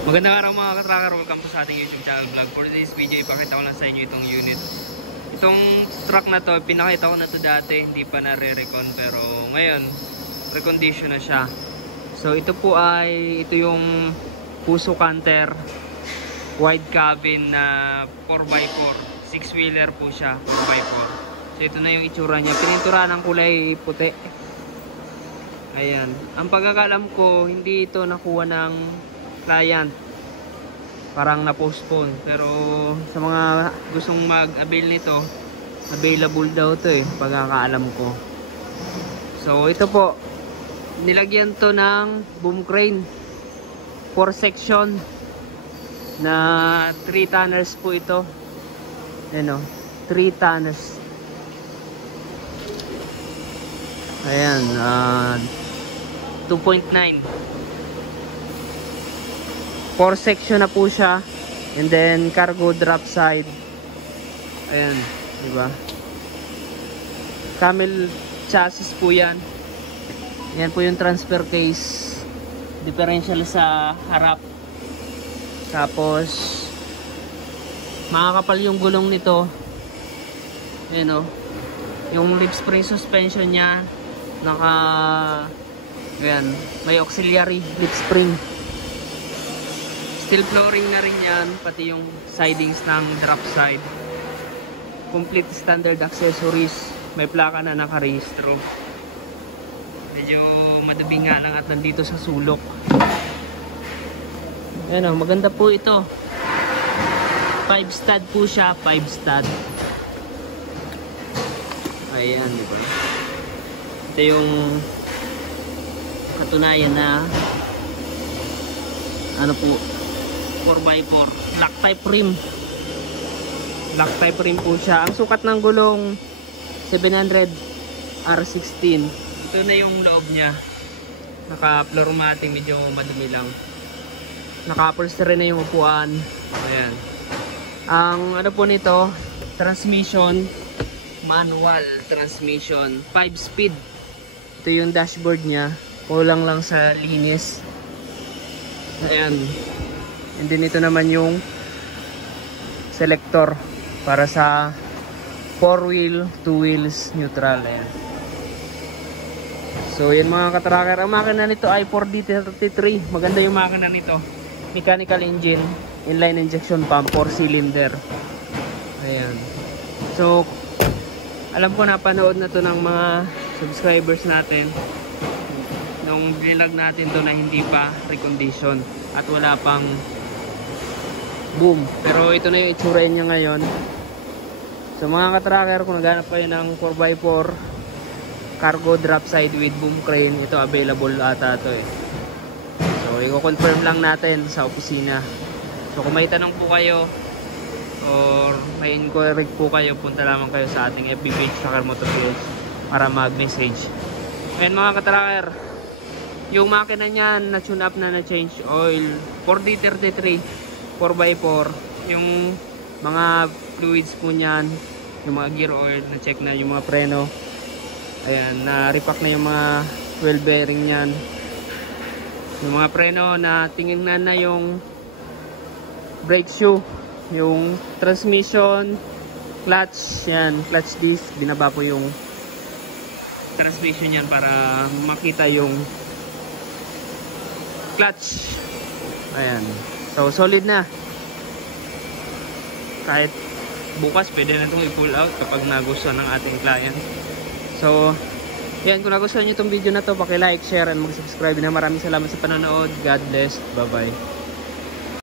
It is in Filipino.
Magandang araw mga ka-tracker, welcome po sa ating YouTube channel vlog. For today's video, ipakita ko lang sa inyo itong unit. Itong truck na to, pinakita ko na to dati, hindi pa nare-recon, pero ngayon, recondition na siya. So ito po ay, ito yung Fuso Canter wide cabin na 4x4, 6-wheeler po siya, 4x4. So ito na yung itsura niya, pinintura ng kulay puti. Ayan, ang pagkakalam ko, hindi ito nakuha ng client, parang na-postpone, pero sa mga gustong mag-avail nito, available daw to pagkakaalam ko. So ito po, nilagyan to ng boom crane, 4 section na 3 tonners po ito. Ayan o, 3 tonners. Ayan, 2.9, 4 section na po siya, and then cargo drop side. Ayan, diba? Camel chassis po yan. Yan po yung transfer case, differential sa harap. Tapos makakapal yung gulong nito. Ayan o, yung lip spring suspension nya ayan, may auxiliary lip spring. Steel flooring na rin yan, pati yung sidings ng drop side. Complete standard accessories. May plaka na nakarehistro. Medyo madumi nga lang at nandito sa sulok. Ayan o, maganda po ito. 5 stud po siya, 5 stud. Ayan, diba? Ito yung katunayan na ano po, 4x4 black type rim. Black type rim po siya. Ang sukat ng gulong 700 R16. Ito na yung loob niya. Naka floor matting, medyo madumi lang. Naka upholstery na yung upuan. Ayan. Ang ano po nito, transmission, manual transmission, 5 speed. Ito yung dashboard niya. Kulang lang sa linis. Ayan. And then ito naman yung selector para sa 4 wheel, 2 wheels, neutral. Ayan. So yan mga ka-tracker, ang makina nito ay 4D33. Maganda yung makina nito. Mechanical engine, inline injection pump, 4 cylinder. Ayan. So alam ko napanood na to ng mga subscribers natin nung vlog natin to na hindi pa recondition at wala pang boom, pero ito na yung itsura niya ngayon. So mga ka-tracker, kung naghanap kayo ng 4x4 cargo drop side with boom crane, ito available ata to So i-confirm lang natin sa opisina. So kung may tanong po kayo or may inquiry po kayo, punta lamang kayo sa ating FB page, Tracker Motorcycles, para mag-message. Ayan mga ka-tracker, yung makina niyan na tune up na change oil, 4D33 4x4, yung mga fluids po niyan, yung mga gear oil na check na, yung mga preno, ayan, na repack na yung mga wheel bearing niyan, yung mga preno na tingnan na yung brake shoe, yung transmission, clutch, yan, clutch disc, binaba po yung transmission yan para makita yung clutch. Ayan. So solid na. Kahit bukas pwede na itong i-pull out kapag nagustuhan ng ating client. So yan, kung nagustuhan nyo itong video na to, paki-like, share, and mag-subscribe na. Maraming salamat sa panonood. God bless. Bye bye.